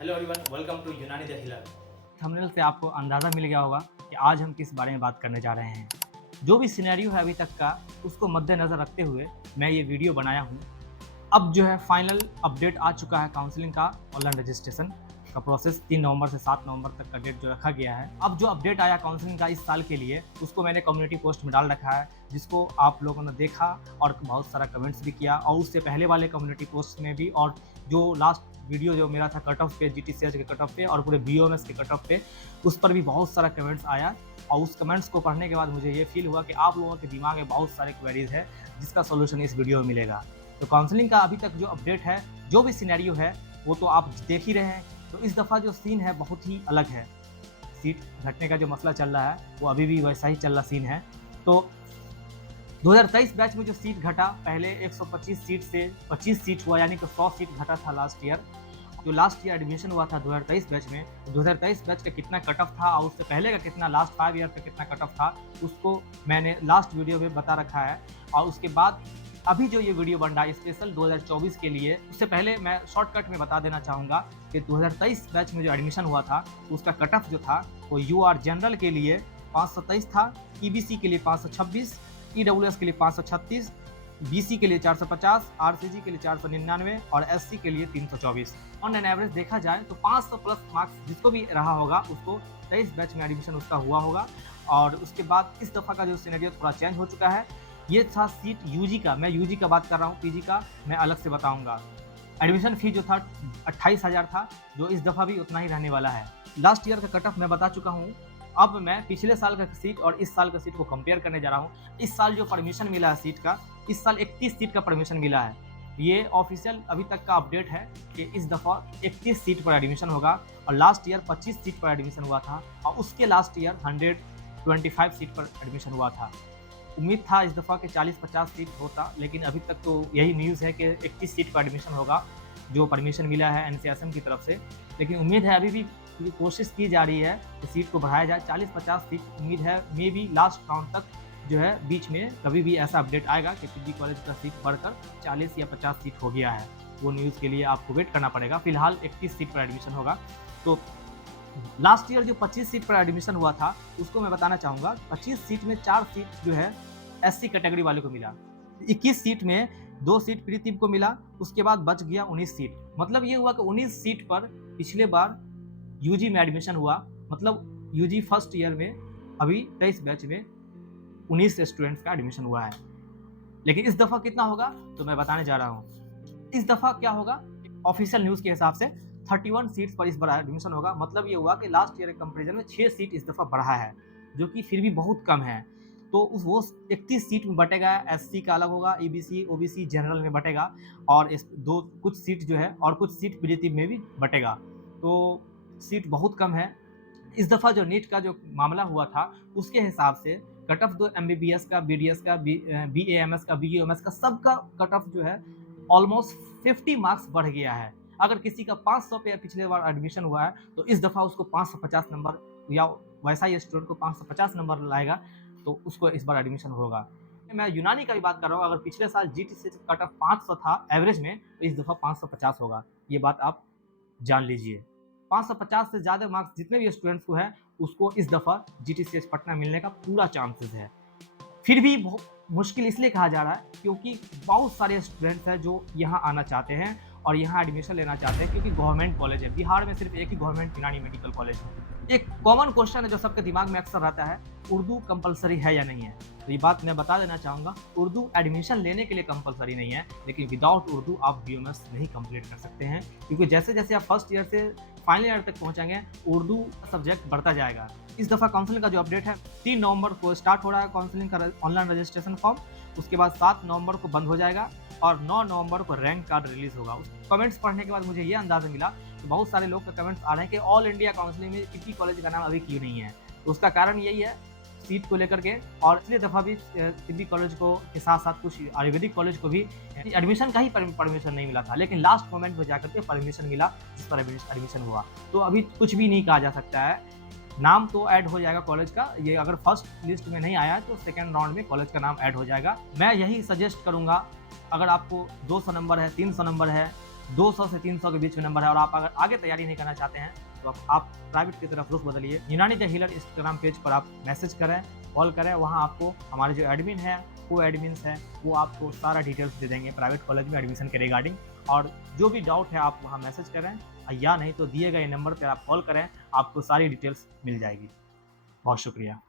Hello everyone, welcome to यूनानी the healer. Thumbnail से आपको अंदाज़ा मिल गया होगा कि आज हम किस बारे में बात करने जा रहे हैं। जो भी सिनेरियो है अभी तक का, उसको मद्देनज़र रखते हुए मैं ये वीडियो बनाया हूँ। अब जो है फाइनल अपडेट आ चुका है काउंसलिंग का। ऑनलाइन रजिस्ट्रेशन का प्रोसेस 3 नवंबर से 7 नवंबर तक का डेट जो रखा गया है। अब जो अपडेट आया काउंसलिंग का इस साल के लिए, उसको मैंने कम्युनिटी पोस्ट में डाल रखा है, जिसको आप लोगों ने देखा और बहुत सारा कमेंट्स भी किया। और उससे पहले वाले कम्युनिटी पोस्ट में भी, और जो लास्ट वीडियो जो मेरा था कट ऑफ पे, जीटीसीएच के कट ऑफ पे और पूरे बीओएमएस के कट ऑफ पे, उस पर भी बहुत सारा कमेंट्स आया। और उस कमेंट्स को पढ़ने के बाद मुझे ये फील हुआ कि आप लोगों के दिमाग में बहुत सारे क्वेरीज है, जिसका सोल्यूशन इस वीडियो में मिलेगा। तो काउंसलिंग का अभी तक जो अपडेट है, जो भी सिनेरियो है, वो तो आप देख ही रहे हैं। तो इस दफ़ा जो सीन है बहुत ही अलग है। सीट घटने का जो मसला चल रहा है वो अभी भी वैसा ही चल रहा सीन है। तो 2023 बैच में जो सीट घटा, पहले 125 सीट से 25 सीट हुआ, यानी कि 100 सीट घटा था लास्ट ईयर। जो लास्ट ईयर एडमिशन हुआ था 2023 बैच में, 2023 बैच का कितना कट ऑफ था और उससे पहले का कितना, लास्ट 5 ईयर का कितना कट ऑफ था, उसको मैंने लास्ट वीडियो में बता रखा है। और उसके बाद अभी जो ये वीडियो बन रहा है स्पेशल 2024 के लिए, उससे पहले मैं शॉर्टकट में बता देना चाहूँगा कि 2023 बैच में जो एडमिशन हुआ था, उसका कट ऑफ जो था वो यूआर जनरल के लिए 523 था, ईबीसी के लिए 526, ईडब्ल्यूएस के लिए 536, बीसी के लिए 450, आरसीजी के लिए 499 और एससी के लिए 324। ऑन एन एवरेज देखा जाए तो 500 प्लस मार्क्स जिसको भी रहा होगा, उसको 23 बैच में एडमिशन उसका हुआ होगा। और उसके बाद इस दफ़ा का जो सिनेरियो थोड़ा चेंज हो चुका है। ये था सीट यूजी का, मैं यूजी का बात कर रहा हूँ, पीजी का मैं अलग से बताऊँगा। एडमिशन फ़ी जो था 28,000 था, जो इस दफ़ा भी उतना ही रहने वाला है। लास्ट ईयर का कट ऑफ मैं बता चुका हूँ। अब मैं पिछले साल का सीट और इस साल का सीट को कंपेयर करने जा रहा हूँ। इस साल जो परमिशन मिला है सीट का, इस साल 31 सीट का परमिशन मिला है। ये ऑफिशियल अभी तक का अपडेट है कि इस दफ़ा 31 सीट पर एडमिशन होगा, और लास्ट ईयर 25 सीट पर एडमिशन हुआ था, और उसके लास्ट ईयर 125 सीट पर एडमिशन हुआ था। उम्मीद था इस दफ़ा के 40-50 सीट होता, लेकिन अभी तक तो यही न्यूज़ है कि 31 सीट पर एडमिशन होगा, जो परमिशन मिला है एनसीएसएम की तरफ से। लेकिन उम्मीद है, अभी भी कोशिश की जा रही है कि सीट को बढ़ाया जाए 40-50 सीट। उम्मीद है मे बी लास्ट राउंड तक जो है, बीच में कभी भी ऐसा अपडेट आएगा कि पीजी कॉलेज का सीट बढ़कर 40 या 50 सीट हो गया है। वो न्यूज़ के लिए आपको वेट करना पड़ेगा। फिलहाल 31 सीट पर एडमिशन होगा। तो लास्ट ईयर जो 25 सीट पर एडमिशन हुआ था, उसको मैं बताना चाहूँगा। 25 सीट में 4 सीट जो है एससी कैटेगरी वाले को मिला, 21 सीट में 2 सीट प्रीतिम को मिला, उसके बाद बच गया 19 सीट। मतलब ये हुआ कि 19 सीट पर पिछले बार यूजी में एडमिशन हुआ। मतलब यूजी फर्स्ट ईयर में अभी 23 बैच में 19 स्टूडेंट्स का एडमिशन हुआ है। लेकिन इस दफ़ा कितना होगा तो मैं बताने जा रहा हूँ। इस दफ़ा क्या होगा, ऑफिशियल न्यूज़ के हिसाब से 31 सीट्स पर इस बार एडमिशन होगा। मतलब ये हुआ कि लास्ट ईयर के कंपैरिजन में 6 सीट इस दफ़ा बढ़ा है, जो कि फिर भी बहुत कम है। तो वो 31 सीट में बटेगा, एससी का अलग होगा, ईबीसी ओबीसी जनरल में बटेगा, और इस दो कुछ सीट जो है, और कुछ सीट प्रीतिम में भी बटेगा। तो सीट बहुत कम है। इस दफ़ा जो नीट का जो मामला हुआ था, उसके हिसाब से कट ऑफ, तो एमबीबीएस का, बीडीएस का, बीएएमएस का, बीयूएमएस का, सबका कट ऑफ जो है ऑलमोस्ट 50 मार्क्स बढ़ गया है। अगर किसी का 500 पे पिछले बार एडमिशन हुआ है, तो इस दफ़ा उसको 550 नंबर, या वैसा ही स्टूडेंट को 550 नंबर लाएगा, तो उसको इस बार एडमिशन होगा। मैं यूनानी का भी बात कर रहा हूँ। अगर पिछले साल जीटीसी कट ऑफ 500 था एवरेज में, तो इस दफ़ा 550 होगा। ये बात आप जान लीजिए। 550 से ज़्यादा मार्क्स जितने भी स्टूडेंट्स को है, उसको इस दफ़ा जीटीसीएच पटना मिलने का पूरा चांसेस है। फिर भी बहुत मुश्किल इसलिए कहा जा रहा है क्योंकि बहुत सारे स्टूडेंट्स हैं जो यहाँ आना चाहते हैं और यहाँ एडमिशन लेना चाहते हैं, क्योंकि गवर्नमेंट कॉलेज है। बिहार में सिर्फ एक ही गवर्नमेंट यूनानी मेडिकल कॉलेज है। एक कॉमन क्वेश्चन है जो सबके दिमाग में अक्सर रहता है, उर्दू कंपलसरी है या नहीं है। तो ये बात मैं बता देना चाहूँगा, उर्दू एडमिशन लेने के लिए कंपलसरी नहीं है, लेकिन विदाउट उर्दू आप बीएमएस नहीं कंप्लीट कर सकते हैं, क्योंकि जैसे जैसे आप फर्स्ट ईयर से फाइनल ईयर तक पहुँचेंगे, उर्दू सब्जेक्ट बढ़ता जाएगा। इस दफ़ा काउंसलिंग का जो अपडेट है, 3 नवंबर को स्टार्ट हो रहा है काउंसलिंग का ऑनलाइन रजिस्ट्रेशन फॉर्म। उसके बाद 7 नवंबर को बंद हो जाएगा, और 9 नवंबर को रैंक कार्ड रिलीज़ होगा। उस कमेंट्स पढ़ने के बाद मुझे ये अंदाज़ा मिला कि बहुत सारे लोग के कमेंट्स आ रहे हैं कि ऑल इंडिया काउंसलिंग में किसी कॉलेज का नाम अभी क्यों नहीं है। तो उसका कारण यही है, सीट को लेकर के। और पिछली दफ़ा भी तिब्बी कॉलेज को के साथ साथ कुछ आयुर्वेदिक कॉलेज को भी एडमिशन का ही परमिशन नहीं मिला था, लेकिन लास्ट मोमेंट में जाकर के परमिशन मिला, जिस पर एडमिशन हुआ। तो अभी कुछ भी नहीं कहा जा सकता है। नाम तो ऐड हो जाएगा कॉलेज का। ये अगर फर्स्ट लिस्ट में नहीं आया है, तो सेकेंड राउंड में कॉलेज का नाम ऐड हो जाएगा। मैं यही सजेस्ट करूँगा, अगर आपको 200 नंबर है, 300 नंबर है, 200 से 300 के बीच में नंबर है, और आप अगर आगे तैयारी नहीं करना चाहते हैं तो आप प्राइवेट की तरफ रुख बदलिए। यूनानी द हीलर इंस्टाग्राम पेज पर आप मैसेज करें, कॉल करें, वहाँ आपको हमारे जो एडमिन है, को एडमिन्स हैं, वो आपको सारा डिटेल्स दे देंगे प्राइवेट कॉलेज में एडमिशन के रिगार्डिंग। और जो भी डाउट है आप वहाँ मैसेज करें, या नहीं तो दिए गए नंबर पर आप कॉल करें, आपको सारी डिटेल्स मिल जाएगी। बहुत शुक्रिया।